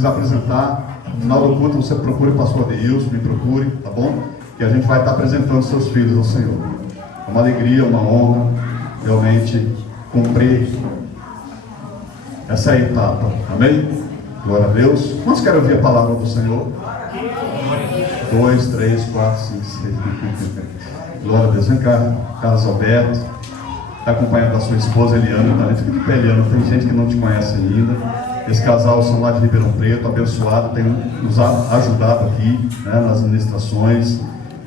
precisa apresentar. No final do culto você procure o pastor Adeilson, me procure, tá bom? E a gente vai estar apresentando seus filhos ao Senhor. É uma alegria, uma honra, realmente cumprir essa etapa. Amém? Glória a Deus. Quantos querem ouvir a palavra do Senhor? 2, 3, 4, 5, 6. Glória a Deus. Vem cá, Carlos Alberto. Está acompanhado da sua esposa Eliana. Tá? Fica de pé, Eliana. Tem gente que não te conhece ainda. Esse casal são lá de Ribeirão Preto, abençoado, tem nos ajudado aqui, né, nas ministrações.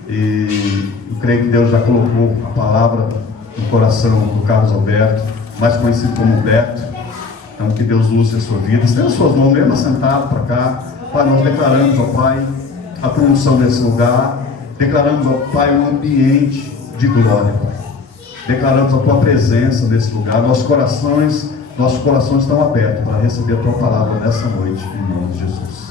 E eu creio que Deus já colocou a palavra no coração do Carlos Alberto, mais conhecido como Beto. Então que Deus use a sua vida. Estenda as suas mãos mesmo assentado para cá. Pai, nós declaramos ao Pai a promoção desse lugar. Declaramos ao Pai um ambiente de glória, Pai. Declaramos a Tua presença nesse lugar. Nossos corações estão abertos para receber a Tua palavra nessa noite, em nome de Jesus.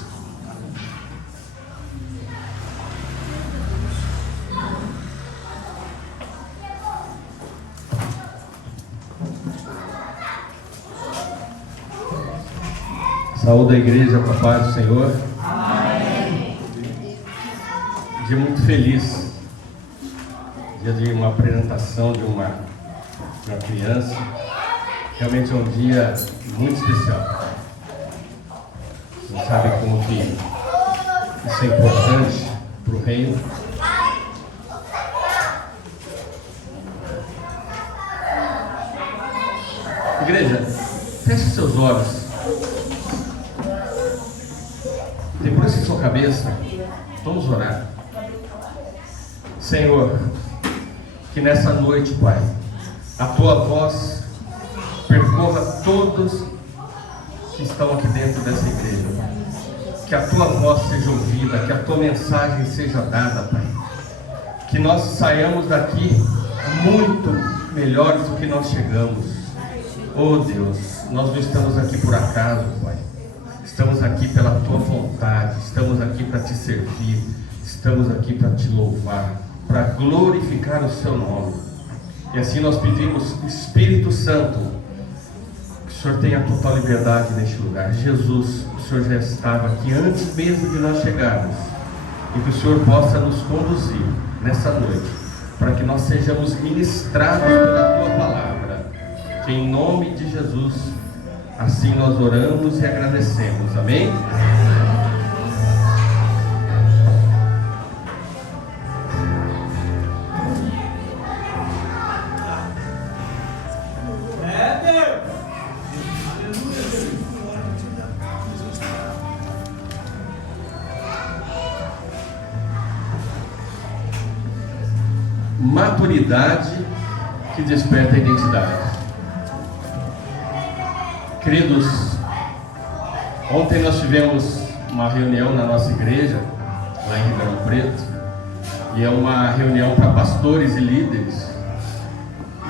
Saúde a igreja com a paz do Senhor. Amém. Dia muito feliz. Dia de uma apresentação de uma criança. Realmente é um dia muito especial. Você sabe como que isso é importante para o reino. Igreja, feche seus olhos. Debruce sua cabeça. Vamos orar. Senhor, que nessa noite, Pai, a Tua voz percorra todos que estão aqui dentro dessa igreja, Pai. Que a Tua voz seja ouvida, que a Tua mensagem seja dada, Pai. Que nós saiamos daqui muito melhores do que nós chegamos. Oh Deus, nós não estamos aqui por acaso, Pai. Estamos aqui pela Tua vontade, estamos aqui para Te servir, estamos aqui para Te louvar, para glorificar o Seu nome. E assim nós pedimos, Espírito Santo, que o Senhor tenha total liberdade neste lugar. Jesus, o Senhor já estava aqui antes mesmo de nós chegarmos, e que o Senhor possa nos conduzir nessa noite, para que nós sejamos ministrados pela Tua palavra. Que em nome de Jesus, assim nós oramos e agradecemos. Amém? Maturidade que desperta a identidade. Queridos, ontem nós tivemos uma reunião na nossa igreja, lá em Ribeirão Preto, e é uma reunião para pastores e líderes.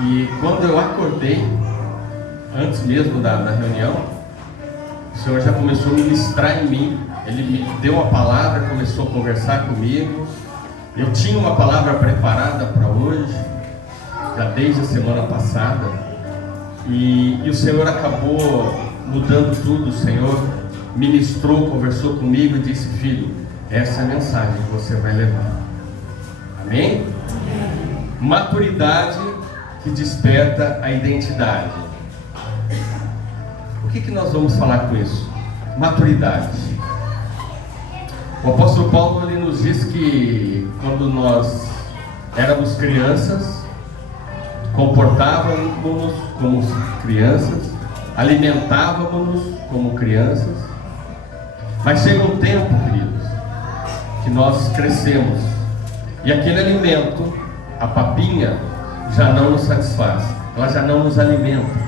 E quando eu acordei, antes mesmo da reunião, o Senhor já começou a ministrar em mim. Ele me deu uma palavra, começou a conversar comigo. Eu tinha uma palavra preparada para hoje, já desde a semana passada, e o Senhor acabou mudando tudo. O Senhor ministrou, conversou comigo e disse: filho, essa é a mensagem que você vai levar. Amém? Maturidade que desperta a identidade. O que nós vamos falar com isso? Maturidade. O apóstolo Paulo ele nos diz que quando nós éramos crianças, comportávamos como crianças, alimentávamos como crianças, mas chega um tempo, queridos, que nós crescemos e aquele alimento, a papinha, já não nos satisfaz, ela já não nos alimenta.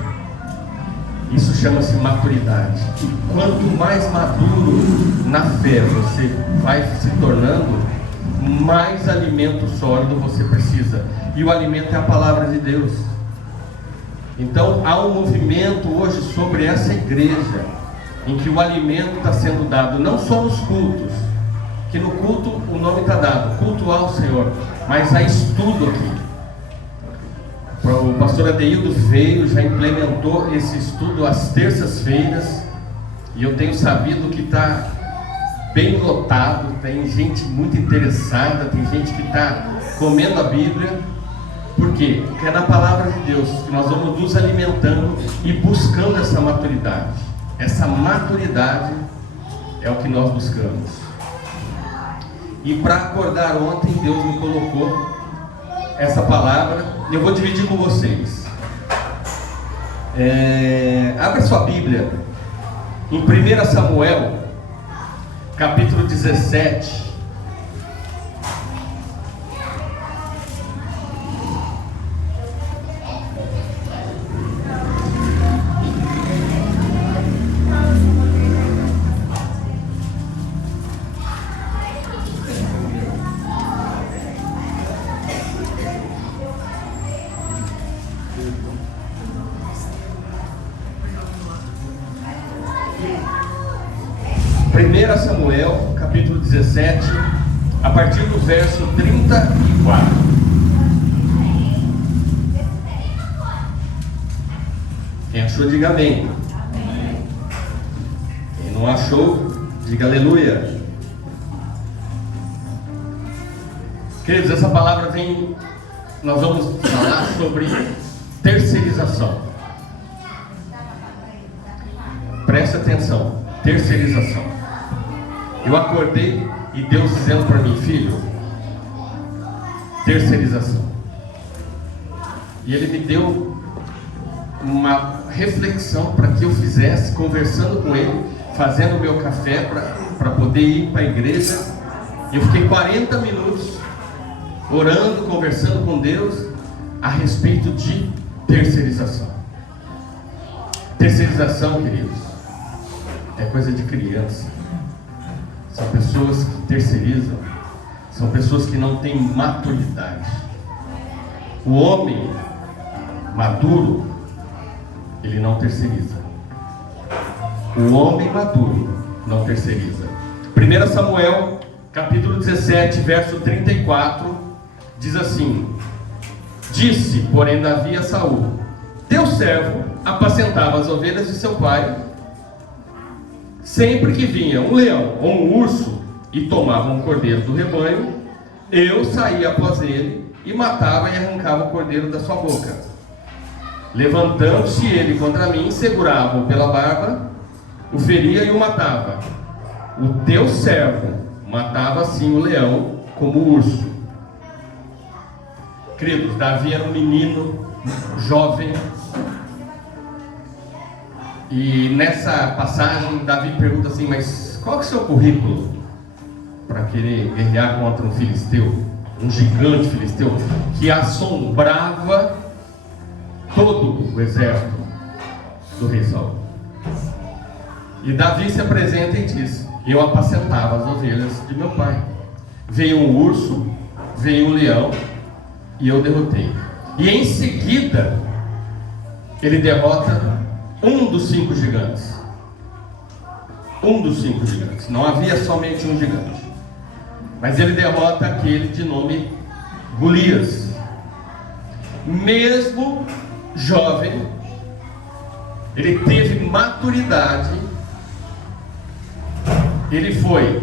Isso chama-se maturidade. E quanto mais maduro na fé você vai se tornando, mais alimento sólido você precisa. E o alimento é a palavra de Deus. Então há um movimento hoje sobre essa igreja, em que o alimento está sendo dado não só nos cultos, que no culto o nome está dado, culto ao Senhor, mas há estudo aqui. O pastor Adeildo veio, já implementou esse estudo às terças-feiras, E eu tenho sabido que está bem lotado, tem gente muito interessada, tem gente que está comendo a Bíblia. Por quê? Porque é na palavra de Deus que nós vamos nos alimentando e buscando essa maturidade. Essa maturidade é o que nós buscamos. E para acordar ontem, Deus me colocou essa palavra e eu vou dividir com vocês. Abra sua Bíblia em 1 Samuel, capítulo 17. Samuel, capítulo 17, a partir do verso 34. Quem achou, diga amém. Quem não achou, diga aleluia. Queridos, essa palavra vem, nós vamos falar sobre terceirização. Preste atenção, terceirização. Eu acordei e Deus dizendo para mim, filho, terceirização. E Ele me deu uma reflexão para que eu fizesse, conversando com Ele, fazendo o meu café para poder ir para a igreja. Eu fiquei 40 minutos orando, conversando com Deus a respeito de terceirização. Terceirização, queridos, é coisa de criança. São pessoas que terceirizam, são pessoas que não têm maturidade. O homem maduro, ele não terceiriza. O homem maduro não terceiriza. 1 Samuel, capítulo 17, verso 34, diz assim: Disse, porém, Davi a Saul: Teu servo apacentava as ovelhas de seu pai. Sempre que vinha um leão ou um urso e tomava um cordeiro do rebanho, eu saía após ele e matava e arrancava o cordeiro da sua boca. Levantando-se ele contra mim, segurava-o pela barba, o feria e o matava. O teu servo matava assim o leão como o urso. Queridos, Davi era um menino jovem. E nessa passagem, Davi pergunta assim: mas qual é o seu currículo para querer guerrear contra um filisteu, um gigante filisteu, que assombrava todo o exército do rei Saul? E Davi se apresenta e diz: eu apacentava as ovelhas de meu pai. Veio um urso, veio um leão, e eu derrotei. E em seguida, ele derrota um dos 5 gigantes. Um dos 5 gigantes. Não havia somente um gigante. Mas ele derrota aquele de nome Golias. Mesmo jovem, ele teve maturidade. Ele foi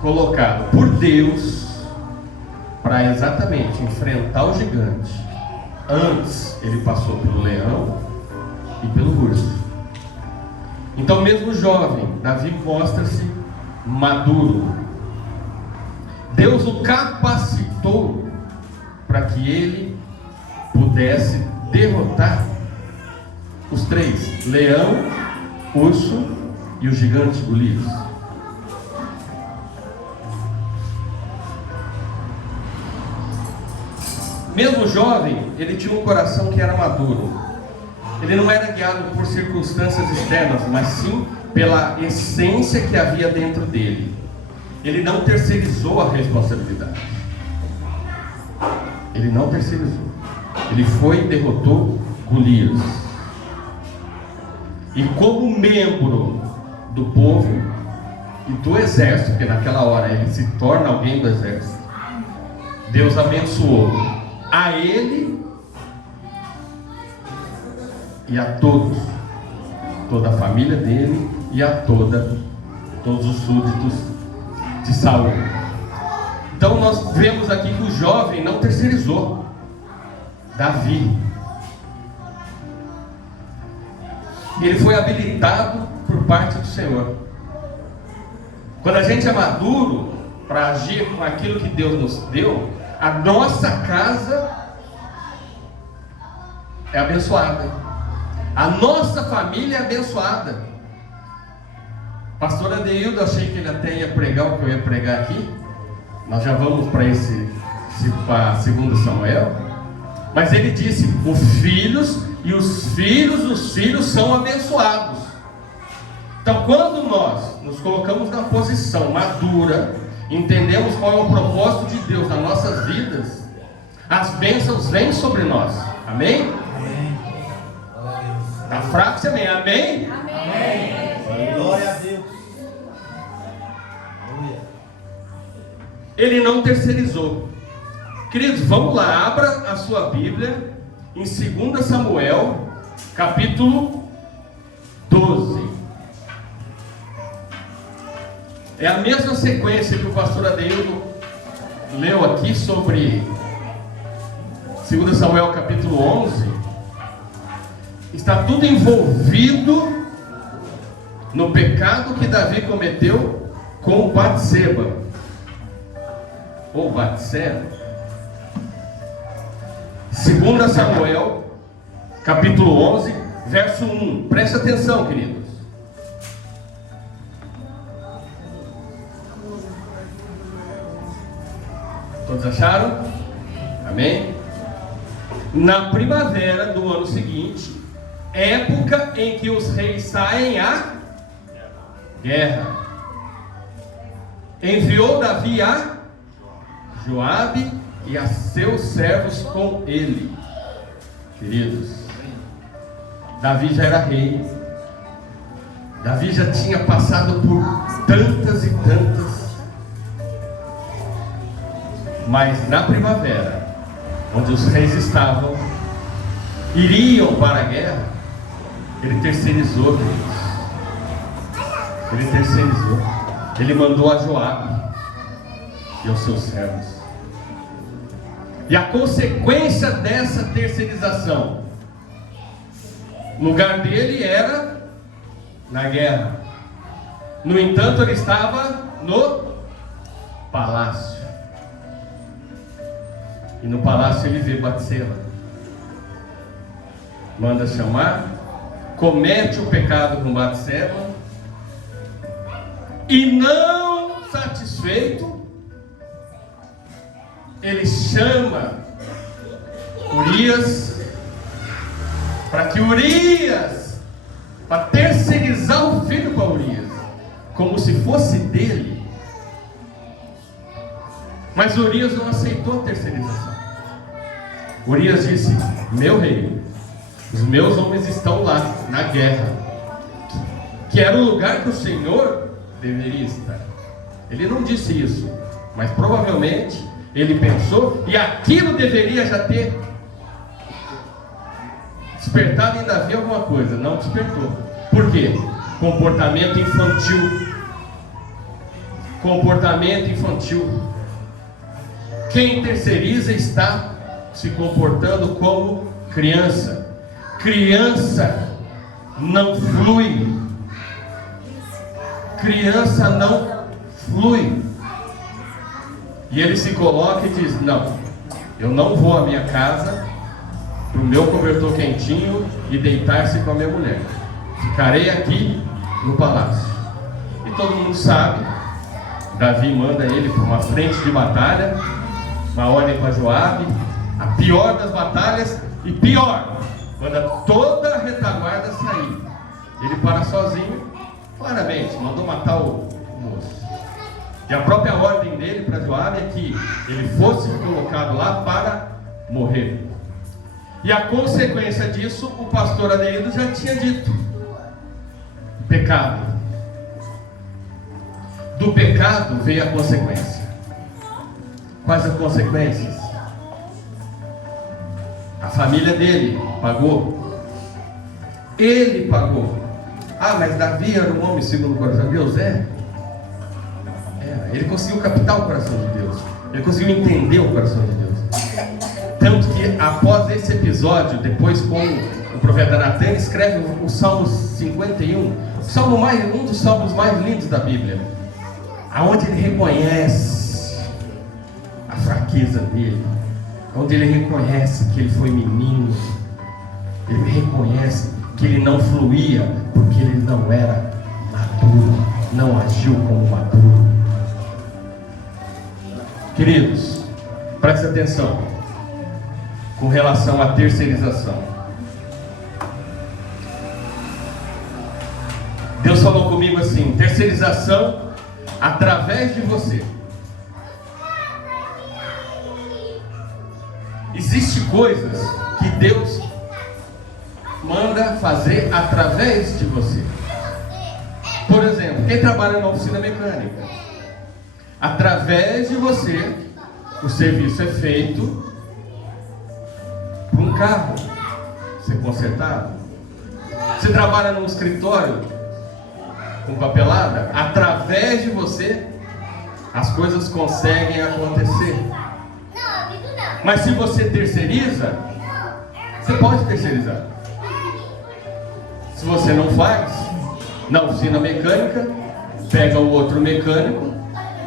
colocado por Deus para exatamente enfrentar o gigante. Antes ele passou pelo leão e pelo urso. Então, mesmo jovem, Davi mostra-se maduro. Deus o capacitou para que ele pudesse derrotar os 3: leão, urso e o gigante Golias. Mesmo jovem, ele tinha um coração que era maduro. Ele não era guiado por circunstâncias externas, mas sim pela essência que havia dentro dele. Ele não terceirizou a responsabilidade. Ele não terceirizou. Ele foi e derrotou Golias. E como membro do povo e do exército, porque naquela hora ele se torna alguém do exército, Deus abençoou a ele e a todos toda a família dele e a todos os súditos de Saul. Então nós vemos aqui que o jovem não terceirizou. Davi, ele foi habilitado por parte do Senhor. Quando a gente é maduro para agir com aquilo que Deus nos deu, a nossa casa é abençoada, a nossa família é abençoada. Pastor Adeildo, achei que ele até ia pregar o que eu ia pregar aqui. Nós já vamos para segundo Samuel. Mas ele disse: os filhos e os filhos dos filhos são abençoados. Então, quando nós nos colocamos na posição madura, entendemos qual é o propósito de Deus nas nossas vidas, as bênçãos vêm sobre nós. Amém? Está fraco, amém? Amém? Amém. Glória a Deus. Ele não terceirizou. Queridos, vamos lá, abra a sua Bíblia em 2 Samuel, capítulo 12. É a mesma sequência que o pastor Adeildo leu aqui sobre 2 Samuel, capítulo 11. Está tudo envolvido no pecado que Davi cometeu com Batseba, ou Batseba. 2 Samuel, capítulo 11, verso 1. Preste atenção, queridos. Todos acharam? Amém? Na primavera do ano seguinte, época em que os reis saem à guerra, enviou Davi a Joabe e a seus servos com ele. Queridos, Davi já era rei. Davi já tinha passado por tantas e tantas. Mas na primavera, onde os reis estavam, iriam para a guerra, ele terceirizou, queridos. Ele terceirizou. Ele mandou a Joabe e aos seus servos. E a consequência dessa terceirização, o lugar dele era na guerra. No entanto, ele estava no palácio. E no palácio ele vê Batseba. Manda chamar, comete o pecado com Batseba. E não satisfeito, ele chama Urias, para que Urias, para terceirizar o filho para Urias, como se fosse dele. Mas Urias não aceitou a terceirização. Urias disse: meu rei, os meus homens estão lá na guerra, que era o lugar que o Senhor deveria estar. Ele não disse isso, mas provavelmente ele pensou, e aquilo deveria já ter despertado em Davi alguma coisa. Não despertou. Por quê? Comportamento infantil. Comportamento infantil. Quem terceiriza está se comportando como criança. Criança não flui. Criança não flui. E ele se coloca e diz: não, eu não vou à minha casa, para o meu cobertor quentinho e deitar-se com a minha mulher. Ficarei aqui no palácio. E todo mundo sabe, Davi manda ele para uma frente de batalha, uma ordem para Joabe, a pior das batalhas, e pior, manda toda a retaguarda sair. Ele para sozinho, claramente, mandou matar o moço. E a própria ordem dele para Joabe é que ele fosse colocado lá para morrer. E a consequência disso, o pastor Adeildo já tinha dito: pecado. Do pecado veio a consequência. Quais as consequências? A família dele pagou. Ele pagou. Ah, mas Davi era um homem segundo o coração de Deus? Ele conseguiu captar o coração de Deus. Ele conseguiu entender o coração de Deus. Tanto que após esse episódio, depois com o profeta Natan, escreve o Salmo 51, um dos salmos mais lindos da Bíblia, aonde ele reconhece a fraqueza dele, onde ele reconhece que ele foi menino, ele reconhece que ele não fluía, porque ele não era maduro, não agiu como maduro. Queridos, preste atenção com relação à terceirização. Deus falou comigo assim: terceirização através de você. Existem coisas que Deus manda fazer através de você. Por exemplo, quem trabalha na oficina mecânica, através de você, o serviço é feito para um carro ser consertado. Você trabalha num escritório com papelada, através de você, as coisas conseguem acontecer. Mas se você terceiriza, você pode terceirizar. Se você não faz, na oficina mecânica, pega o outro mecânico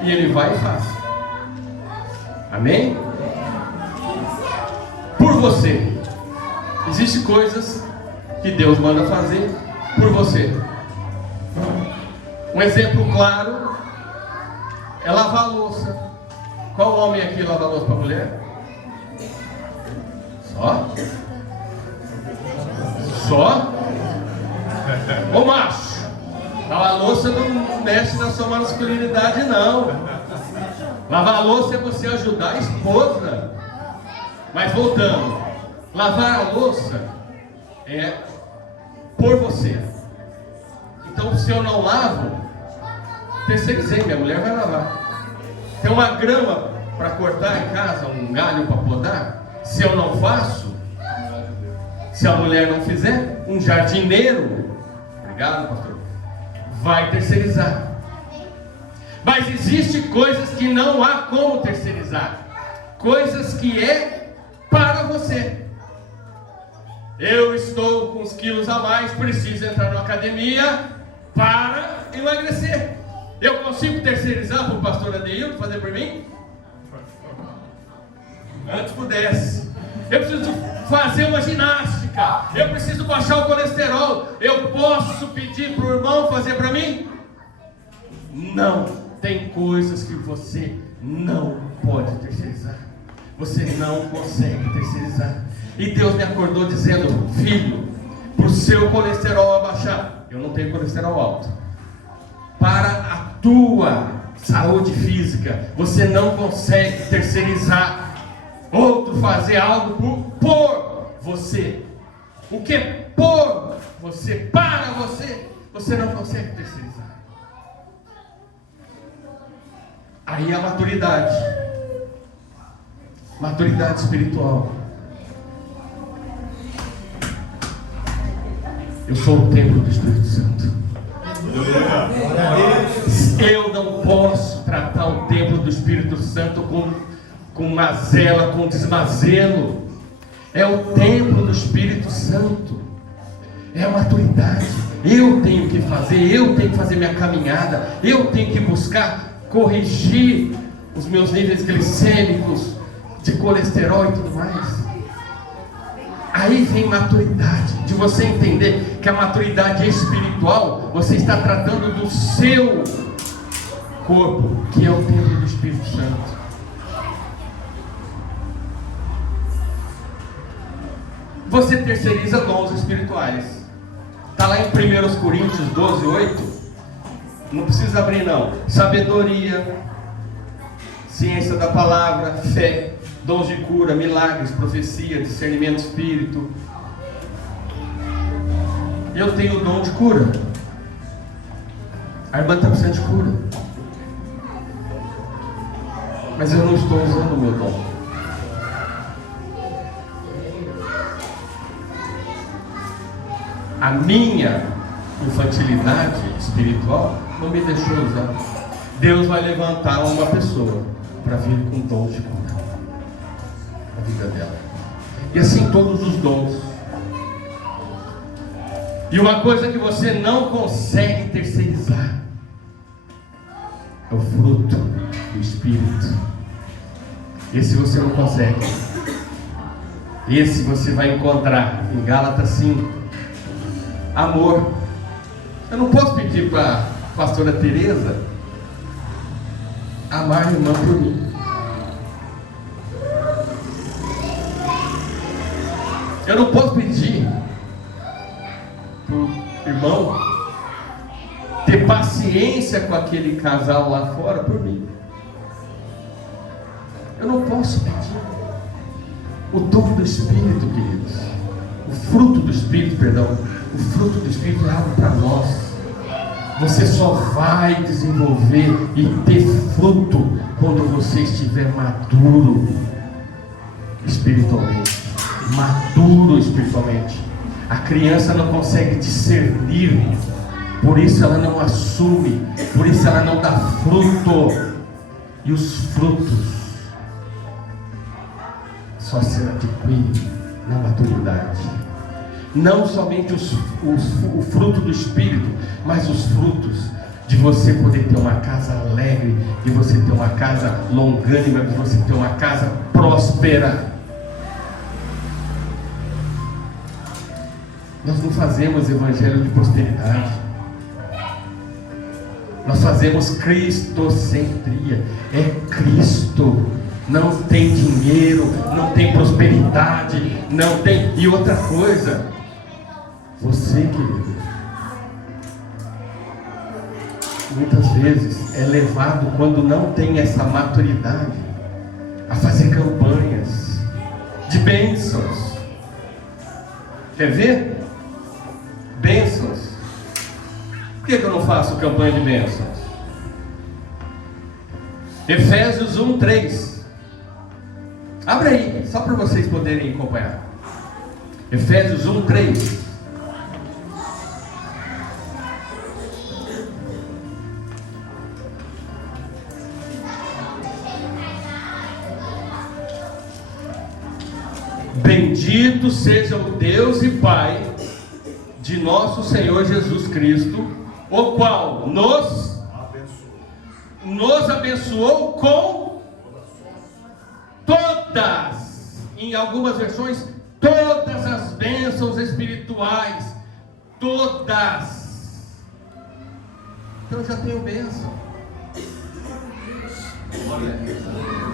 e ele vai e faz. Amém? Por você. Existem coisas que Deus manda fazer por você. Um exemplo claro é lavar a louça. Qual homem aqui lava a louça para a mulher? Só? Ô macho, lavar a louça não mexe na sua masculinidade, não. Lavar a louça é você ajudar a esposa. Mas voltando, lavar a louça é por você. Então, se eu não lavo, terceirizei, minha mulher vai lavar. Tem uma grama para cortar em casa, um galho para podar. Se eu não faço, se a mulher não fizer, um jardineiro, obrigado, pastor, vai terceirizar. Mas existem coisas que não há como terceirizar, coisas que é para você. Eu estou com uns quilos a mais, preciso entrar na academia para emagrecer. Eu consigo terceirizar para o pastor Adeildo fazer por mim? Antes pudesse. Eu preciso fazer uma ginástica, eu preciso baixar o colesterol, eu posso pedir para o irmão fazer para mim? Não, tem coisas que você não pode terceirizar, você não consegue terceirizar. E Deus me acordou dizendo: filho, para o seu colesterol abaixar, eu não tenho colesterol alto, para a tua saúde física, você não consegue terceirizar outro fazer algo por você. O que é por você, para você, você não consegue terceirizar. Aí a maturidade espiritual. Eu sou o templo do Espírito Santo. Eu não posso tratar o templo do Espírito Santo com mazela, com desmazelo. É o templo do Espírito Santo, é a maturidade. Eu tenho que fazer minha caminhada, eu tenho que buscar corrigir os meus níveis glicêmicos, de colesterol e tudo mais. Aí vem maturidade, de você entender que a maturidade espiritual, você está tratando do seu corpo, que é o templo do Espírito Santo. Você terceiriza dons espirituais. Está lá em 1 Coríntios 12, 8. Não precisa abrir não. Sabedoria, ciência da palavra, fé, dons de cura, milagres, profecia, discernimento de espírito. Eu tenho o dom de cura. A irmã está precisando de cura, mas eu não estou usando o meu dom. infantilidade espiritual, não me deixou usar. Deus vai levantar uma pessoa para vir com dons de cura na vida dela. E assim todos os dons. E uma coisa que você não consegue terceirizar é o fruto do Espírito. Esse você não consegue. Esse você vai encontrar em Gálatas 5. Amor. Eu não posso pedir para a pastora Teresa amar a irmã por mim. Eu não posso pedir para o irmão ter paciência com aquele casal lá fora por mim. Eu não posso pedir. O dom do Espírito, queridos, o fruto do Espírito, perdão, o fruto do Espírito é algo para nós. Você só vai desenvolver e ter fruto quando você estiver maduro espiritualmente. Maduro espiritualmente. A criança não consegue discernir, por isso ela não assume, por isso ela não dá fruto. E os frutos só se adquire na maturidade. Não somente o fruto do Espírito, mas os frutos de você poder ter uma casa alegre, de você ter uma casa longânima, de você ter uma casa próspera. Nós não fazemos evangelho de prosperidade. Nós fazemos cristocentria. É Cristo. Não tem dinheiro, não tem prosperidade, não tem. E outra coisa, você, querido, muitas vezes é levado, quando não tem essa maturidade, a fazer campanhas de bênçãos. Quer ver? Bênçãos. Por que eu não faço campanha de bênçãos? Efésios 1:3. Abre aí, só para vocês poderem acompanhar. Efésios 1:3. Bendito seja o Deus e Pai de nosso Senhor Jesus Cristo, o qual nos abençoou com todas, em algumas versões, todas as bênçãos espirituais, todas. Então eu já tenho bênção.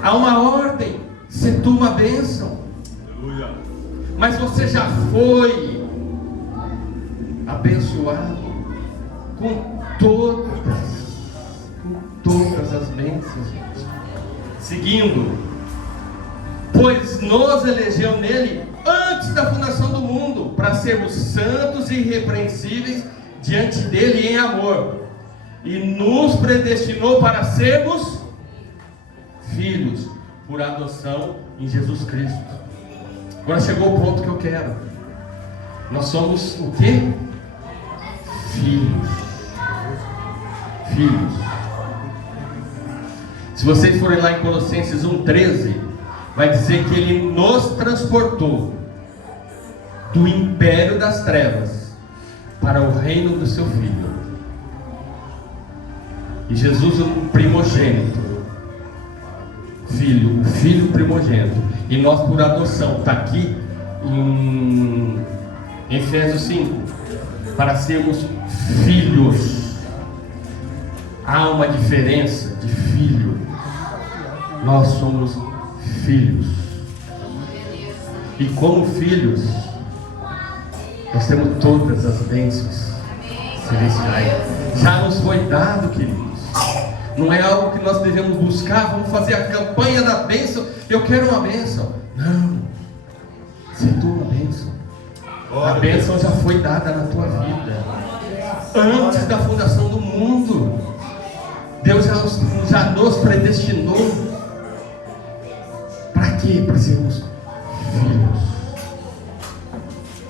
Há uma ordem, você toma bênção. Mas você já foi abençoado com todas as bênçãos. Seguindo, pois nos elegeu nele antes da fundação do mundo, para sermos santos e irrepreensíveis diante dele em amor, e nos predestinou para sermos filhos por adoção em Jesus Cristo. Agora chegou o ponto que eu quero. Nós somos o quê? Filhos. Filhos. Se vocês forem lá em Colossenses 1:13, vai dizer que ele nos transportou do império das trevas para o reino do seu Filho. E Jesus, o primogênito, Filho, o Filho primogênito, e nós por adoção, está aqui em Efésios 5, para sermos filhos. Há uma diferença de filho. Nós somos filhos, e como filhos nós temos todas as bênçãos celestiais. Já nos foi dado, queridos. Não é algo que nós devemos buscar. Vamos fazer a campanha da bênção. Eu quero uma bênção. Não, você tem uma bênção. A bênção já foi dada na tua vida antes da fundação do mundo. Deus já nos predestinou. Para quê? Para sermos filhos.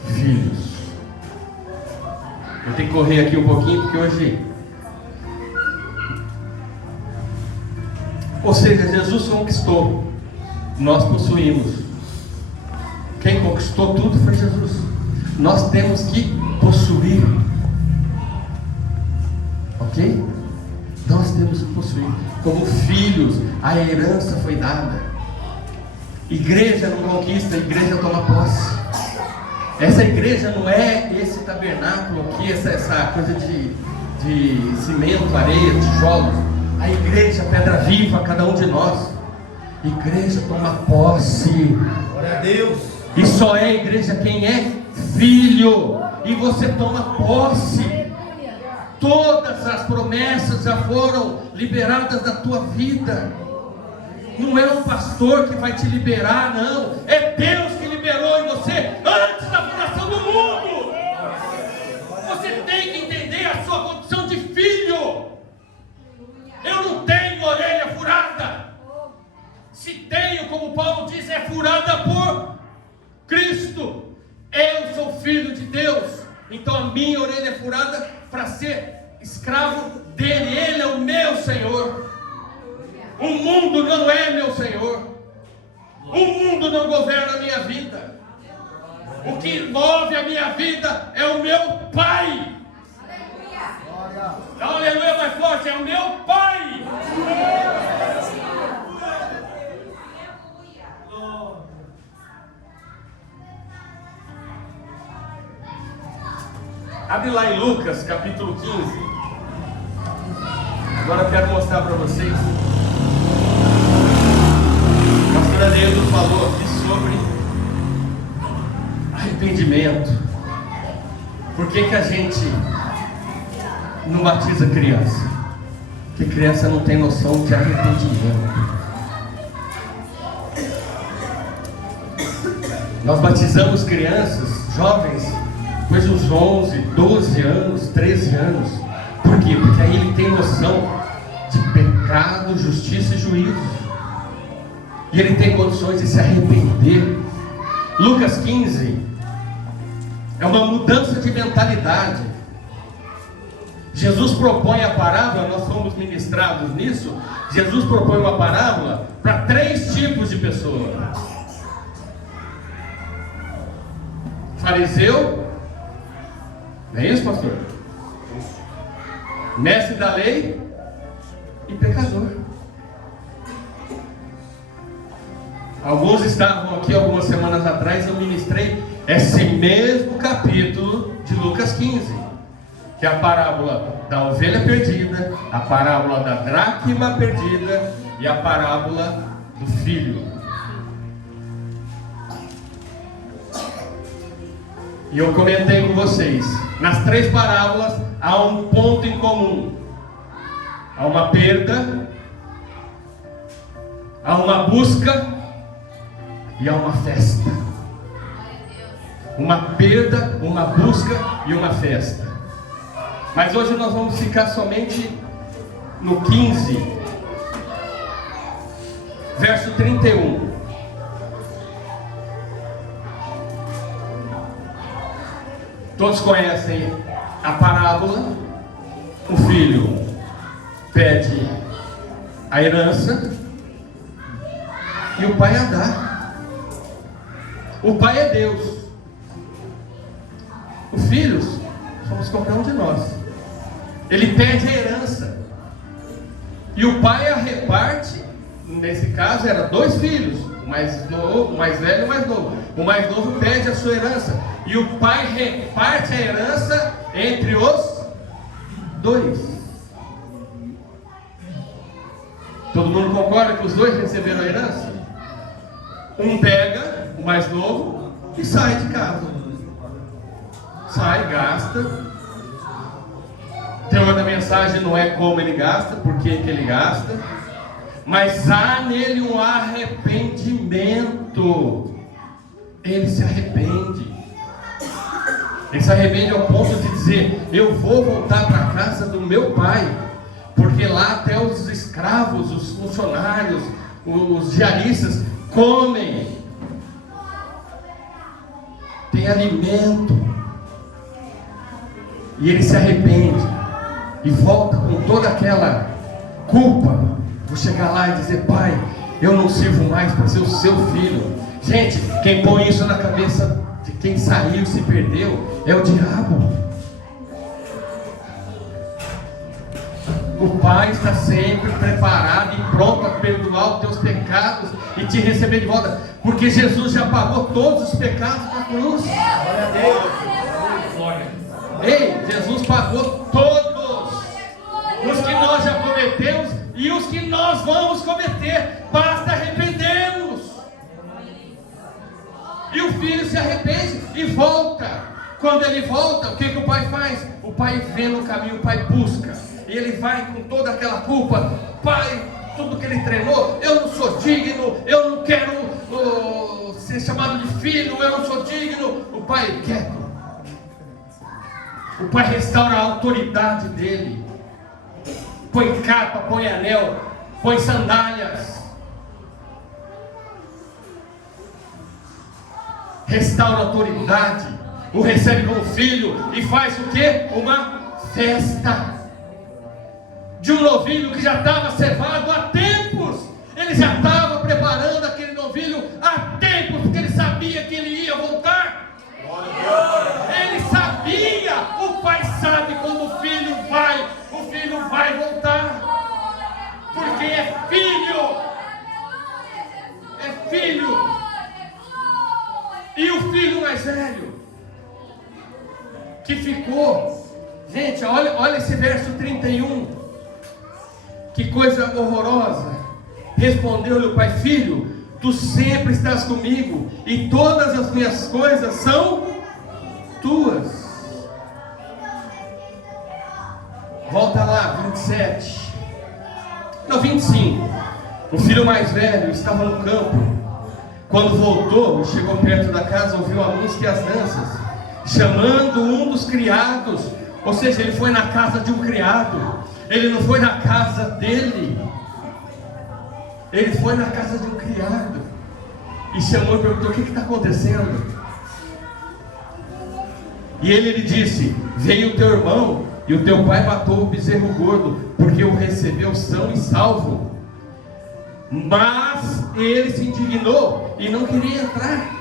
Filhos. Eu tenho correr aqui um pouquinho, porque hoje... Ou seja, Jesus conquistou, nós possuímos. Quem conquistou tudo foi Jesus. Nós temos que possuir. Ok? Nós temos que possuir. Como filhos, a herança foi dada. Igreja não conquista, a igreja toma posse. Essa igreja não é esse tabernáculo aqui, essa coisa de cimento, areia, tijolos. A igreja, pedra viva, cada um de nós. Igreja toma posse. Glória a Deus. E só é igreja quem é filho. E você toma posse. Todas as promessas já foram liberadas da tua vida. Não é um pastor que vai te liberar, não. É Deus que liberou em você antes da fundação do mundo. Você tem que entender a sua condição de filho. Eu não tenho orelha furada. Se tenho, como Paulo diz, é furada por Cristo. Eu sou filho de Deus. Então a minha orelha é furada para ser escravo dele. Ele é o meu Senhor. O mundo não é meu Senhor. O mundo não governa a minha vida. O que move a minha vida é o meu Pai. Dá um aleluia mais forte. É o meu Pai. Abre lá em Lucas capítulo 15. Agora eu quero mostrar para vocês. A pastora Neildo falou aqui sobre arrependimento. Por que a gente não batiza criança? Porque criança não tem noção de arrependimento. Nós batizamos crianças, jovens, depois dos 11, 12 anos, 13 anos. Por quê? Porque aí ele tem noção de pecado, justiça e juízo. E ele tem condições de se arrepender. Lucas 15 é uma mudança de mentalidade. Jesus propõe a parábola, nós fomos ministrados nisso. Jesus propõe uma parábola para 3 tipos de pessoas: fariseu, não é isso, pastor? Mestre da lei e pecador. Alguns estavam aqui algumas semanas atrás, eu ministrei esse mesmo capítulo de Lucas 15, que é a parábola da ovelha perdida, a parábola da dracma perdida e a parábola do filho. E eu comentei com vocês, nas 3 parábolas há um ponto em comum: há uma perda, há uma busca e há uma festa. Uma perda, uma busca e uma festa. Mas hoje nós vamos ficar somente no 15, verso 31. Todos conhecem a parábola. O filho pede a herança e o pai a dá. O pai é Deus. Os filhos somos qualquer um de nós. Ele pede a herança e o pai a reparte. Nesse caso era 2 filhos, o mais novo, o mais velho e o mais novo. O mais novo pede a sua herança e o pai reparte a herança entre os 2. Todo mundo concorda que os 2 receberam a herança? Um pega, o mais novo, e sai de casa. Sai, gasta. O tema da mensagem não é como ele gasta, por que ele gasta, mas há nele um arrependimento. Ele se arrepende. Ele se arrepende ao ponto de dizer: eu vou voltar para a casa do meu pai, porque lá até os escravos, os funcionários, os diaristas comem, tem alimento. e ele se arrepende e volta com toda aquela culpa, vou chegar lá e dizer: pai, eu não sirvo mais para ser o seu filho. Gente, quem põe isso na cabeça de quem saiu e se perdeu é o diabo. O pai está sempre preparado e pronto a perdoar os teus pecados e te receber de volta, porque Jesus já pagou todos os pecados na cruz. Glória a Deus. Ei, Jesus pagou todos os que nós já cometemos e os que nós vamos cometer. Basta arrependermos. E o filho se arrepende e volta. Quando ele volta, o que o pai faz? O pai vê no caminho, o pai busca. E ele vai com toda aquela culpa: pai, tudo que ele treinou, eu não sou digno, eu não quero ser chamado de filho, eu não sou digno. O pai quieto. O pai restaura a autoridade dele. Põe capa, põe anel, põe sandálias. Restaura a autoridade. O recebe como filho e faz o quê? Uma festa de um novilho que já estava cevado há tempos. Ele já estava preparando aquele novilho há tempos, porque ele sabia que ele ia voltar. Ele sabia. O pai sabe quando o filho vai voltar, porque é filho. É filho. E o filho mais velho que ficou, gente, olha esse verso 31, que coisa horrorosa. Respondeu-lhe o pai: filho, tu sempre estás comigo e todas as minhas coisas são tuas. Volta lá, 27, não, 25. O filho mais velho estava no campo. Quando voltou, chegou perto da casa, ouviu a música e as danças, chamando um dos criados. Ou seja, ele foi na casa de um criado. Ele não foi na casa dele. Ele foi na casa de um criado. E chamou e perguntou: o que está acontecendo? E ele lhe disse: veio o teu irmão e o teu pai matou o bezerro gordo, porque o recebeu são e salvo. Mas ele se indignou e não queria entrar.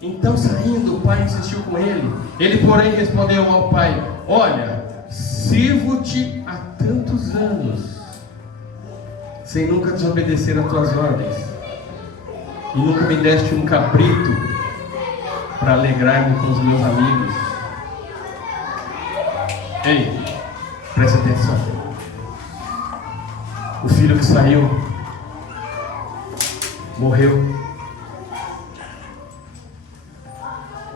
Então, saindo, o pai insistiu com ele. Ele, porém, respondeu ao pai: olha, sirvo-te há tantos anos, sem nunca desobedecer às tuas ordens, e nunca me deste um cabrito para alegrar-me com os meus amigos. Ei, presta atenção. O filho que saiu morreu.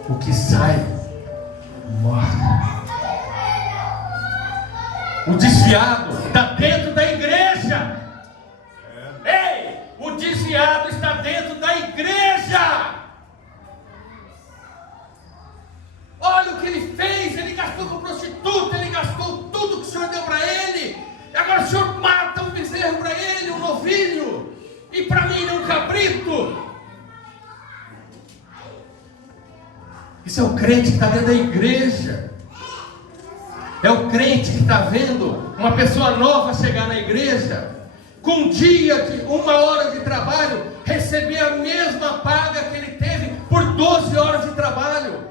O que sai morre. O desviado está dentro da igreja. Ei, o desviado está dentro da igreja. Olha o que ele fez. Ele gastou com prostituta, ele gastou tudo que o Senhor deu para ele. Agora o Senhor mata um bezerro para ele, um novilho, e para mim é um cabrito. Isso é o crente que está dentro da igreja. É o crente que está vendo uma pessoa nova chegar na igreja, com um dia de 1 hora de trabalho, receber a mesma paga que ele teve por 12 horas de trabalho.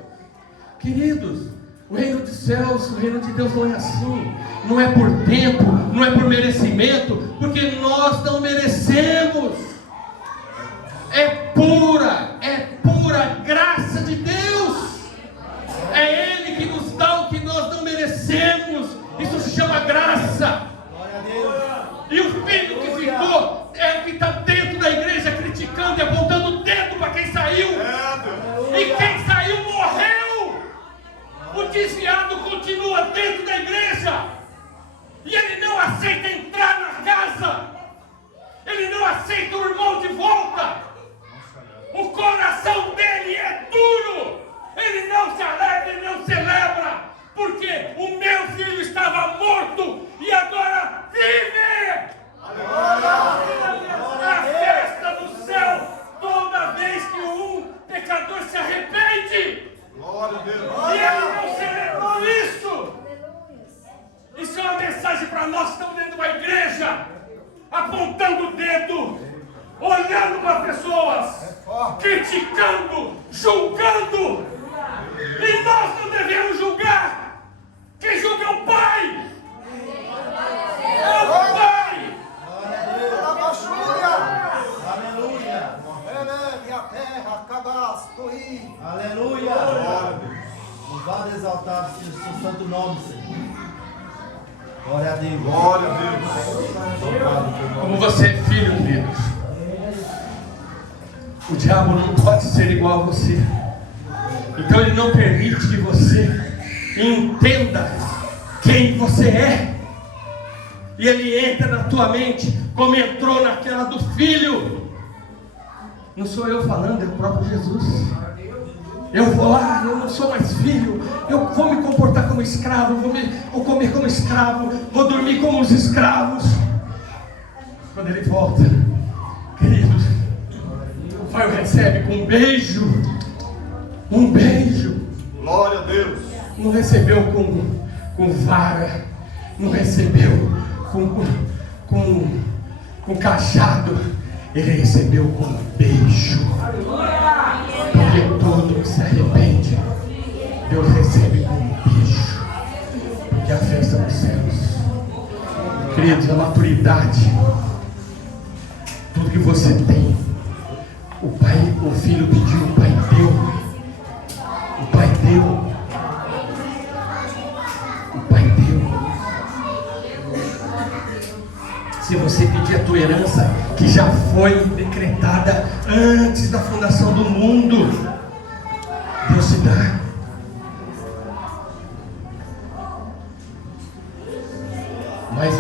Queridos, o reino dos céus, o reino de Deus não é assim. Não é por tempo, não é por merecimento, porque nós não merecemos. É pura graça de Deus. É Ele que nos dá o que nós não merecemos. Isso se chama graça. E o filho que ficou é o que está dentro da igreja, criticando e apontando o dedo para quem saiu. E quem saiu morreu. O desviado continua dentro da igreja. E ele não aceita entrar na casa. Ele não aceita o irmão de volta. O Agora nós estamos dentro de uma igreja, apontando o dedo, olhando para pessoas, criticando, julgando. E nós não devemos julgar. Quem julga é o Pai. É o Pai. Aleluia. Aleluia. Louvado e exaltado seja o seu santo nome, Senhor. Glória a Deus. Glória a Deus. Como você é filho de Deus, o diabo não pode ser igual a você. Então ele não permite que você entenda quem você é. E ele entra na tua mente como entrou naquela do filho. Não sou eu falando, é o próprio Jesus. Eu vou lá, eu não sou mais filho. Eu vou me comportar como escravo, vou comer como escravo, vou dormir como os escravos. Quando ele volta, queridos, o Pai o recebe com um beijo. Um beijo. Glória a Deus. Não recebeu com vara, não recebeu com cajado, ele recebeu com um beijo. Porque todo que se arrepende, Deus recebe com um beijo. Porque a festa dos céus, queridos, a maturidade, tudo que você tem, o filho pediu, o Pai deu. O Pai deu. O Pai deu. Se você pedir a tua herança, que já foi decretada antes da fundação do mundo, Deus te dá. Mas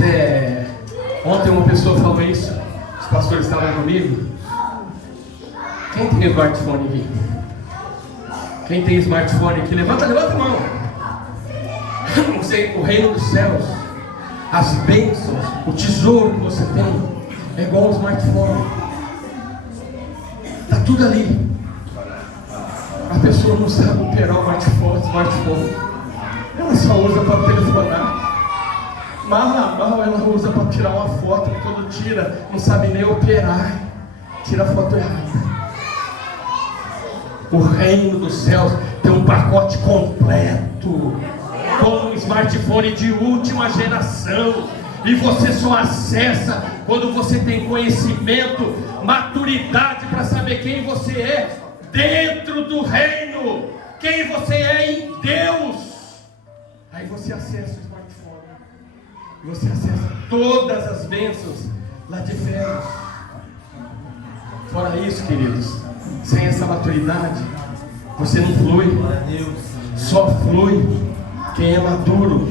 ontem uma pessoa falou isso, os pastores estavam comigo. Quem tem smartphone aqui? Quem tem smartphone aqui? Levanta a mão. O reino dos céus, as bênçãos, o tesouro que você tem, é igual um smartphone. Está tudo ali. A pessoa não sabe operar o smartphone. Ela só usa para telefonar. Mal ela usa para tirar uma foto. Quando tira, não sabe nem operar. Tira a foto errada. O reino dos céus tem um pacote completo, com um smartphone de última geração, e você só acessa quando você tem conhecimento, maturidade para saber quem você é dentro do reino, quem você é em Deus. Aí você acessa o smartphone, você acessa todas as bênçãos lá de fora. Fora isso, queridos, sem essa maturidade, você não flui. Só flui quem é maduro.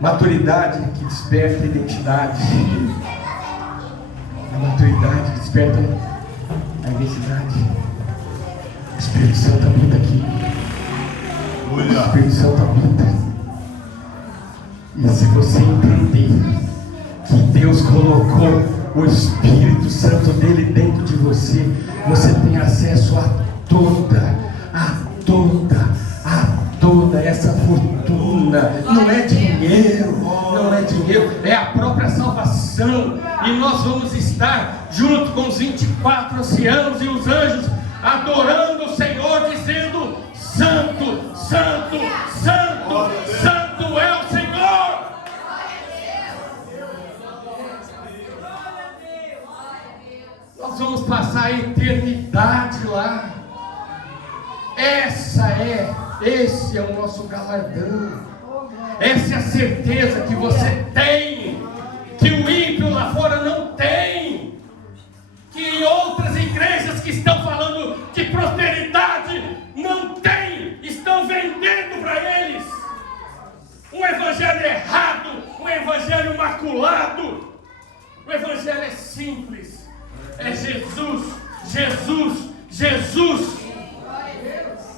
Maturidade que desperta identidade. A maturidade que desperta a identidade. O Espírito Santo habita aqui. O Espírito Santo habita. E se você entender que Deus colocou o Espírito Santo dele dentro de você, você tem acesso a toda essa fortuna. Não é dinheiro, é a própria salvação. E nós vamos estar junto com os 24 anciãos e os anjos, adorando o Senhor, dizendo: Santo, Santo, Santo, Santo é o Senhor. Nós vamos passar a eternidade lá. Esse é o nosso galardão. Essa é a certeza que você tem, que o ímpio lá fora não tem, que outras igrejas que estão falando de prosperidade não tem, estão vendendo para eles um evangelho errado, um evangelho maculado. O evangelho é simples, é Jesus, Jesus, Jesus.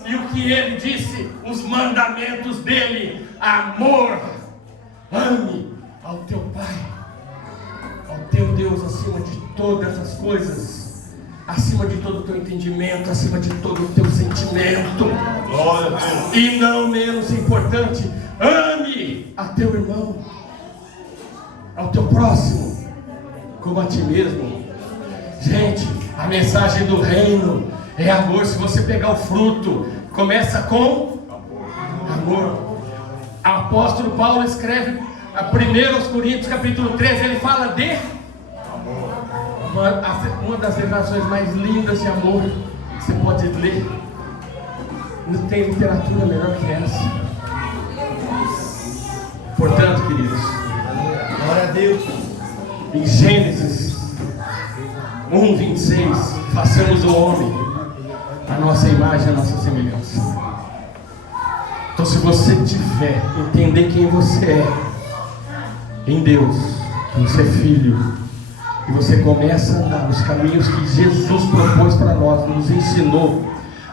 E o que ele disse, os mandamentos dele: amor, ame ao teu Pai, ao teu Deus acima de todas as coisas. acima de todo o teu entendimento, acima de todo o teu sentimento. Glória a Deus. E não menos importante, ame a teu irmão, ao teu próximo, como a ti mesmo. Gente, a mensagem do reino é amor. Se você pegar o fruto, começa com amor. O apóstolo Paulo escreve a 1 Coríntios capítulo 13, ele fala de uma das declarações mais lindas de amor que você pode ler. Não tem literatura melhor que essa. Portanto, queridos, Glória a Deus. em Gênesis 1:26, façamos o homem a nossa imagem, a nossa semelhança. Então, se você tiver, entender quem você é em Deus, que você é filho, e você começa a andar nos caminhos que Jesus propôs para nós, nos ensinou,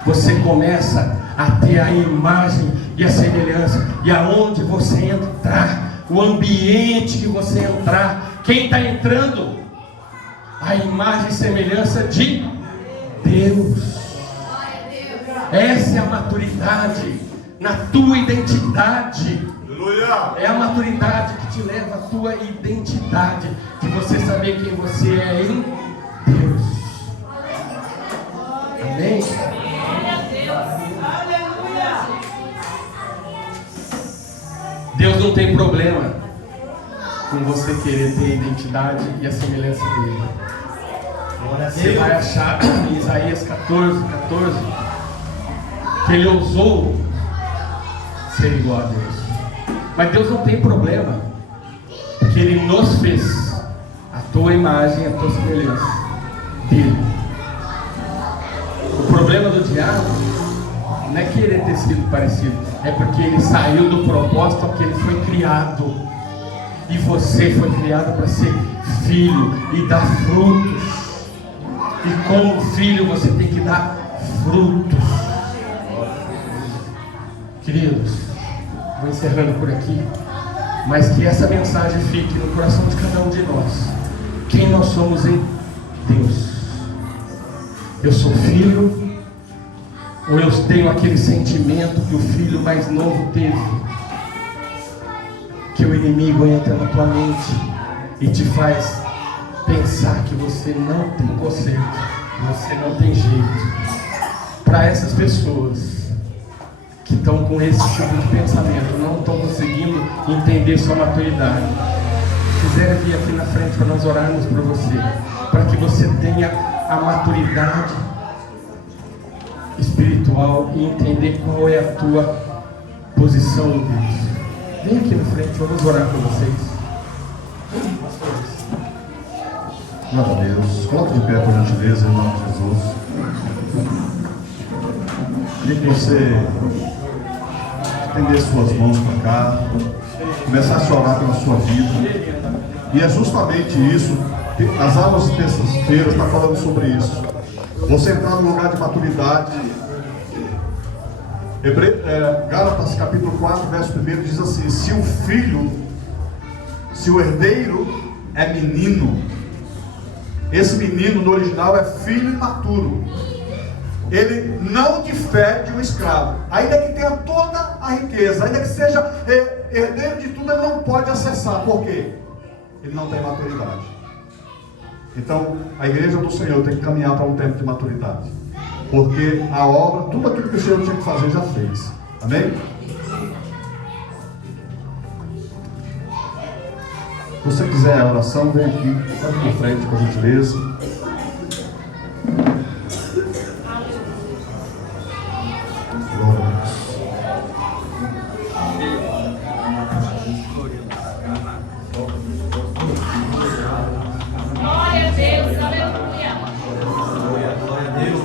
você começa a ter a imagem e a semelhança, e aonde você entrar, o ambiente que você entrar, quem está entrando? A imagem e semelhança de Deus. Essa é a maturidade na tua identidade. Aleluia. É a maturidade que te leva à tua identidade, de você saber quem você é em Deus. Amém? Deus não tem problema com você querer ter a identidade e a semelhança dele. Glória a Você Deus. vai achar em Isaías 14, que ele ousou ser igual a Deus. Mas Deus não tem problema, porque ele nos fez a tua imagem, a tua semelhança dele. O problema do diabo não é querer ter sido parecido, é porque ele saiu do propósito a que ele foi criado. E você foi criado para ser filho e dar frutos. E como filho você tem que dar frutos. Queridos, vou encerrando por aqui, mas que essa mensagem fique no coração de cada um de nós. Quem nós somos em Deus? Eu sou filho, ou eu tenho aquele sentimento que o filho mais novo teve, que o inimigo entra na tua mente e te faz pensar que você não tem conserto, você não tem jeito. Para essas pessoas que estão com esse tipo de pensamento, não estão conseguindo entender sua maturidade, quiserem vir aqui na frente para nós orarmos por você, para que você tenha a maturidade espiritual e entender qual é a tua posição em Deus. Vem aqui na frente, vamos orar por vocês. Glória a Deus. Coloque de pé, por gentileza, em nome de Jesus. Queria que você estendesse suas mãos para cá, começasse a orar pela sua vida. E é justamente isso, as aulas de terças-feiras estão falando sobre isso. Você entrar no lugar de maturidade. Gálatas capítulo 4, verso 1 diz assim: se o herdeiro é menino, esse menino no original é filho imaturo, ele não difere de um escravo, ainda que tenha toda a riqueza, ainda que seja herdeiro de tudo, ele não pode acessar. Por quê? Ele não tem maturidade. Então a igreja do Senhor tem que caminhar para um tempo de maturidade, porque a obra, tudo aquilo que o Senhor tinha que fazer, já fez. Amém? Se você quiser a oração, vem aqui, pode ir na frente, com gentileza. Glória a Deus. Glória a Deus, aleluia. Glória a Deus.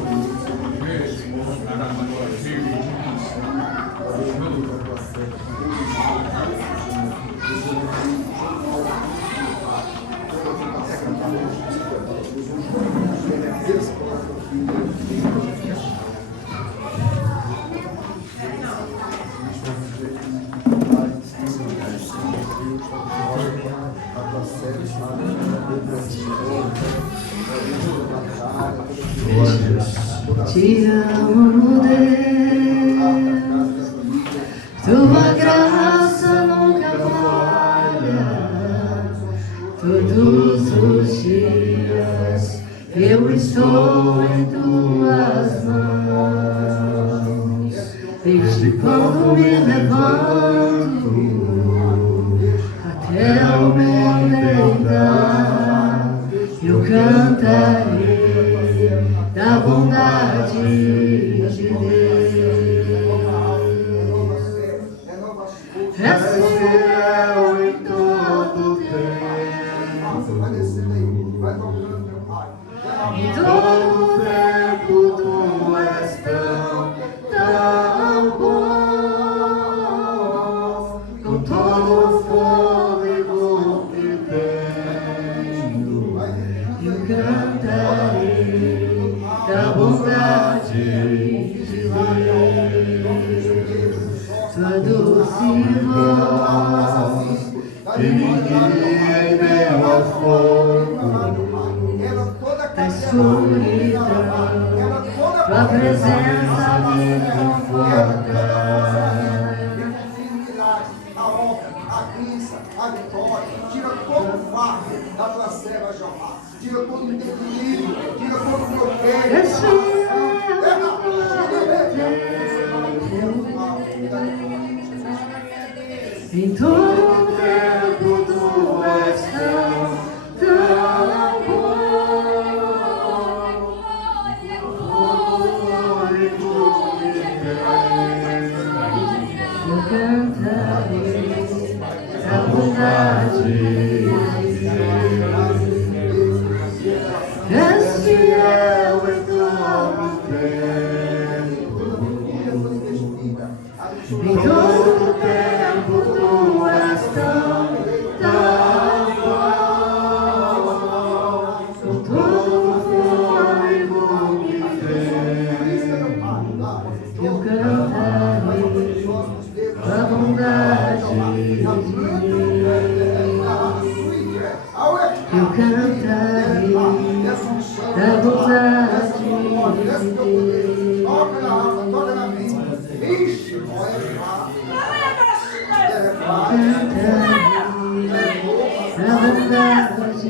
Te amo, Deus, tua graça nunca falha. Todos os dias eu estou em tuas mãos. Desde quando me levanto até o meu deitar, eu cantarei da bondade de Deus. És fiel em todo tempo, em todo tempo tu és tão bom, com todo o fôlego que tenho, eu cantarei da bondade de Deus. Tua doce voz que me guia em meio ao fogo da escuridão, tua presença me conforta. A honra, a bênção, a vitória, tira todo o fardo da tua serva, Jeová. Tira todo o desequilíbrio, tira todo o bloqueio. Em todo tempo tu és tão bom, eu cantarei a bondade de Deus. És fiel em todo tempo, em todo tempo tu és tão bom, com todo o fôlego que tenho, eu cantarei a bondade de Deus. Eu cantarei da bondade de Deus. Toca na alma, toca na mente. Ixi, olha lá. Da bondade de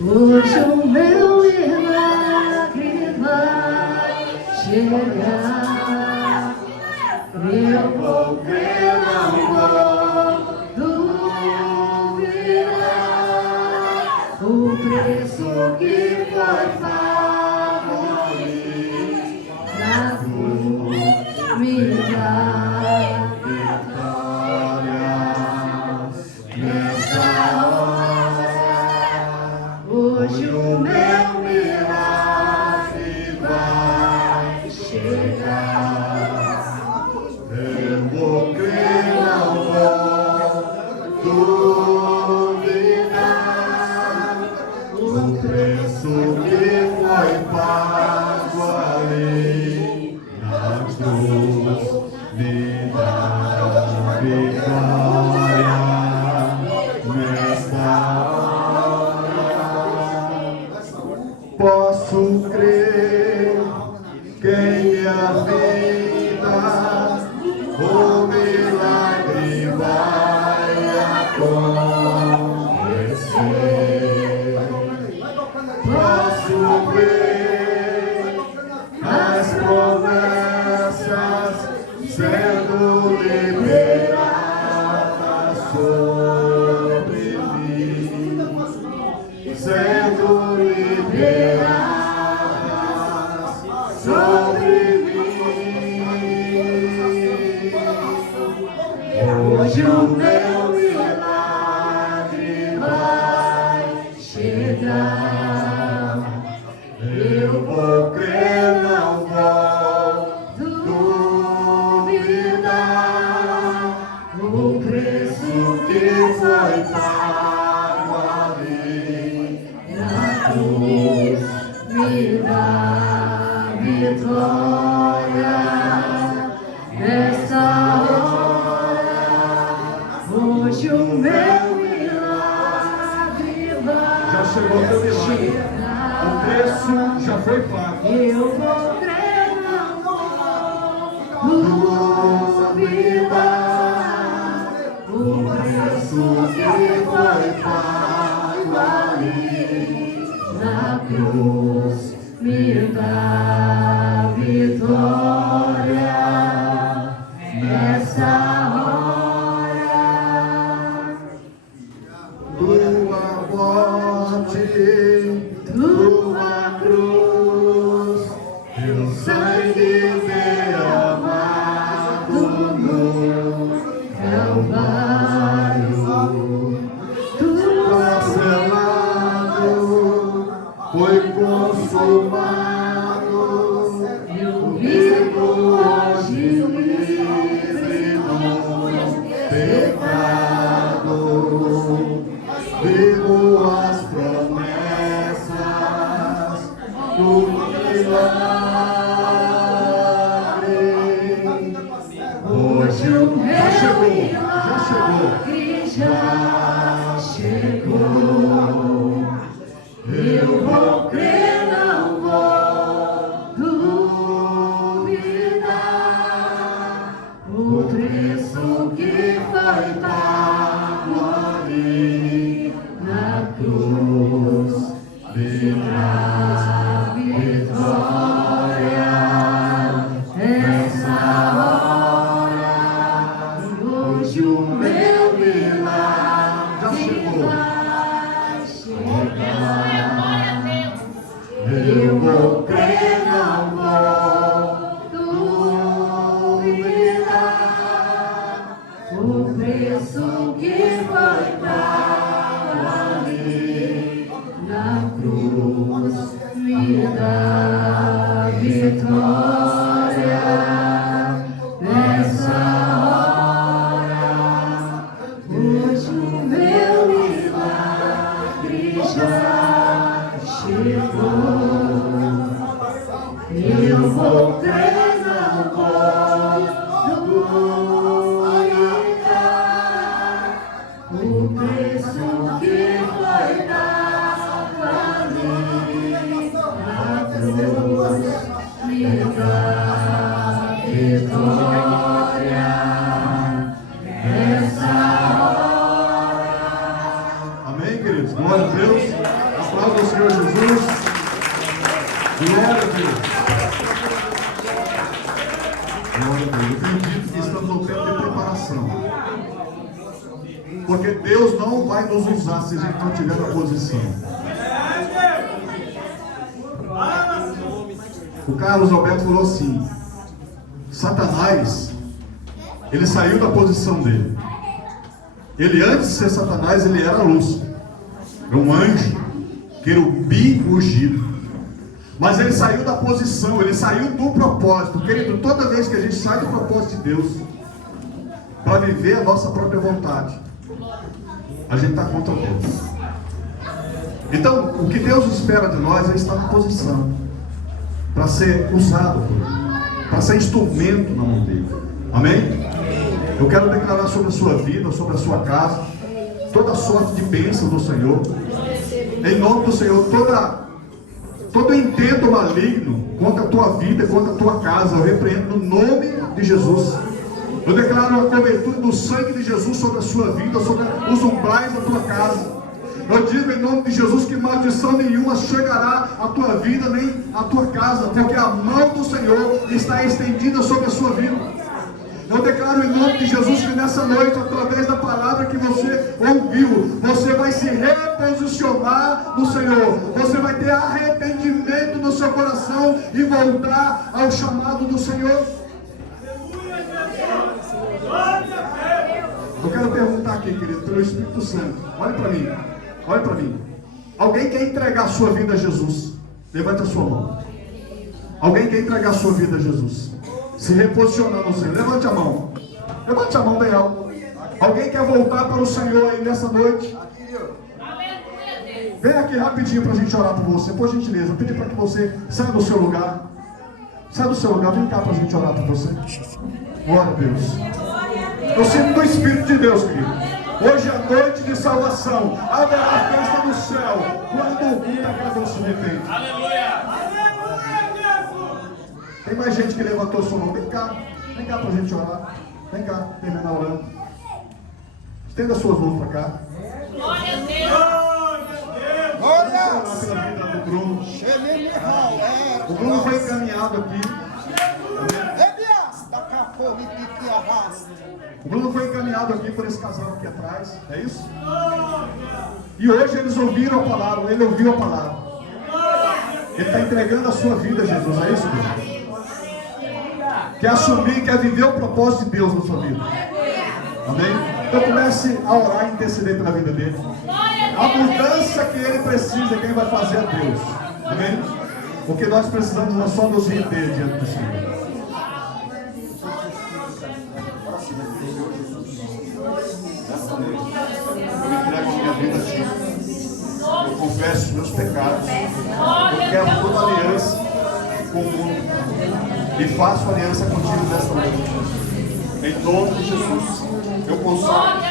hoje o meu milagre vai chegar. Eu vou crer, não vou duvidar. O preço que foi pago ali na cruz me dá vitória nessa hora. Hoje o meu milagre vai chegar. Eu vou crer, não vou duvidar. O preço que foi pago ali na cruz me dá vitória nesta hora. Posso crer que em minha vida o milagre vai acontecer. Posso ver as promessas sendo liberadas sobre mim, sendo liberadas sobre mim. Hoje o meu milagre vai chegar. Eu vou crer, não vou duvidar. O preço que foi pago ali na cruz me dá vitória. Hoje o meu milagre vai Já chegou o teu milagre. chegar. O preço já foi pago. Eu vou crer, não vou duvidar. O preço que foi pago ali na cruz me dá vitória nessa hora. Tua morte, tua cruz, teu sangue derramado no Calvário, tua selado, foi consumado, Eu vivo hoje livre no pecado, vivo as promessas do milagre. hoje o meu Já chegou, milagre já chegou. Eu vou crer, não vou duvidar. O preço que foi pago ali na cruz me dá vitória nessa hora. Hoje o meu milagre Já chegou. vai chegar. Glória a Deus. Eu vou crer, não vou duvidar. O preço que foi pago ali na cruz me dá vitória nessa hora. Hoje o meu milagre já chegou. Eu vou crer, não vou duvidar. O preço que foi pago ali na cruz me dá vitória nessa hora. Amém, queridos? Glória a Deus. Aplauda o Senhor Jesus. Glória a Deus. Glória a Deus. Eu tenho dito que estamos no tempo de preparação. Porque Deus não vai nos usar se a gente não tiver na posição. O Carlos Alberto falou assim: Satanás, ele saiu da posição dele. Ele, antes de ser Satanás, ele era luz. É um anjo, querubim ungido. Mas ele saiu da posição, ele saiu do propósito. Querido, toda vez que a gente sai do propósito de Deus para viver a nossa própria vontade, a gente está contra Deus. Então, o que Deus espera de nós é estar na posição para ser usado por Ele, para ser instrumento na mão dele. Amém? Eu quero declarar sobre a sua vida, sobre a sua casa, toda sorte de bênção do Senhor. Em nome do Senhor, todo intento maligno contra a tua vida, contra a tua casa, eu repreendo no nome de Jesus. Eu declaro a cobertura do sangue de Jesus sobre a sua vida, sobre os umbrais da tua casa. Eu digo em nome de Jesus que maldição nenhuma chegará à tua vida, nem à tua casa, porque a mão do Senhor está estendida sobre a sua vida. Eu declaro em nome de Jesus que nessa noite, através da palavra que você ouviu, você vai se reposicionar no Senhor. Você vai ter arrependimento no seu coração e voltar ao chamado do Senhor. Eu quero perguntar aqui, querido, pelo Espírito Santo. Olha para mim. Olha para mim. Alguém quer entregar a sua vida a Jesus? Levante a sua mão. Alguém quer entregar a sua vida a Jesus? Se reposicionar no Senhor. Levante a mão. Levante a mão bem alto. Alguém quer voltar para o Senhor aí nessa noite? Vem aqui rapidinho para a gente orar por você. Por gentileza, eu pedi para que você saia do seu lugar. Saia do seu lugar, vem cá para a gente orar por você. Glória a Deus. Eu sinto do Espírito de Deus, querido. salvação. Haverá festa no céu quando o pecador se arrepende. Tem mais gente que levantou sua mão. Vem cá pra gente orar. Vem cá, terminar orando. Estenda suas mãos para cá. Glória a Deus. Vamos orar pela vida do Bruno. O Bruno foi encaminhado aqui. O Bruno foi encaminhado aqui por esse casal aqui atrás. É isso? E hoje eles ouviram a palavra. Ele ouviu a palavra. Ele está entregando a sua vida a Jesus. É isso, Bruno? Quer assumir, quer viver o propósito de Deus na sua vida. Amém? Então comece a orar e interceder pela vida dele. A mudança que ele precisa, quem vai fazer é Deus. Amém? Porque nós precisamos é só nos render diante do Senhor. Eu entrego a minha vida a Ti. Eu confesso os meus pecados. Eu quero toda aliança com o mundo. E faço aliança contigo nesta noite. Em nome de Jesus, eu consagro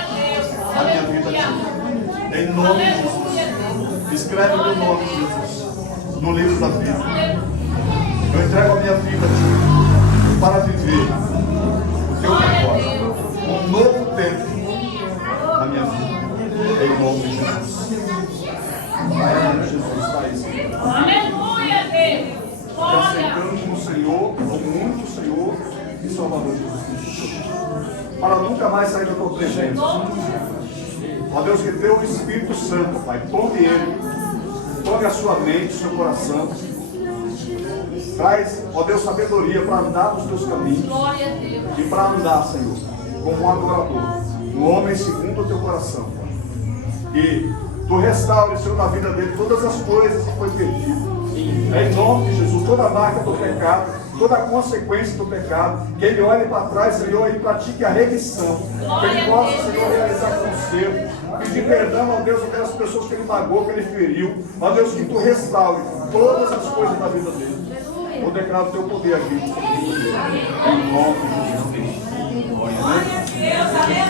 a minha vida a Ti. Em nome de Jesus. Escreve o meu nome, Jesus, no livro da vida. Eu entrego a minha vida a Ti para viver o Teu propósito. Um novo tempo na minha vida. Em nome de Jesus. Jesus está aí, Senhor. Aleluia, Deus. Aceitamos no Senhor, como único Senhor e Salvador Jesus Cristo. Para nunca mais sair da tua presença. Ó Deus, que teu Espírito Santo, Pai, tome ele, tome a sua mente, o seu coração. Traz, ó Deus, sabedoria para andar nos teus caminhos. E para andar, Senhor, como um adorador, um homem segundo o teu coração. E tu restaure, Senhor, na vida dele todas as coisas que foi perdido. Em nome de Jesus, toda a marca do pecado, toda a consequência do pecado, que ele olhe para trás, Senhor, e pratique a remissão. Que ele possa, Senhor, realizar conserto, pedir perdão, ó Deus, aquelas pessoas que ele magoou, que ele feriu. Ó Deus, que tu restaure todas as coisas da vida dele. Eu declaro o teu poder aqui. Em nome de Jesus. Amém.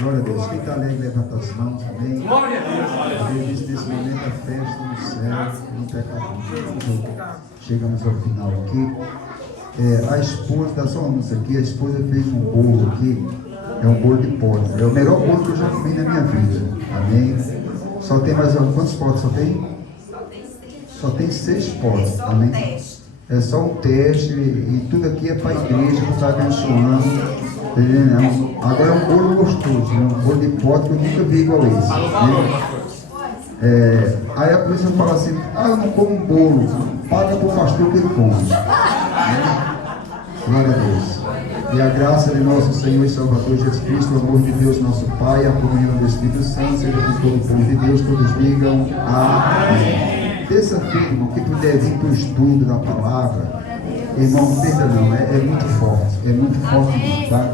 Glória a Deus. Quem está alegre, levanta as mãos. Amém. Glória a Deus. Deus, nesse momento, a festa no céu, no pecado. Chegamos ao final aqui. A esposa, está só um aqui, a esposa fez um bolo aqui. É um bolo de pote. É o melhor bolo que eu já comi na minha vida. Amém. Só tem mais quantos potes só tem? Só tem 6 potes. Amém. É só um teste e tudo aqui é para a igreja que está abençoando. Agora é um bolo gostoso, um bolo de pote que eu nunca vi igual esse. Né? Aí a polícia fala assim, eu não como um bolo, paga para o pastor que ele come. Glória a Deus. E a graça de nosso Senhor e Salvador Jesus Cristo, o amor de Deus nosso Pai, a comunhão do Espírito Santo, seja com todo o povo de Deus, todos digam amém. Terça-feira, irmão, que puder vir para o estudo da palavra, irmão, não perca não, é muito forte mesmo, tá?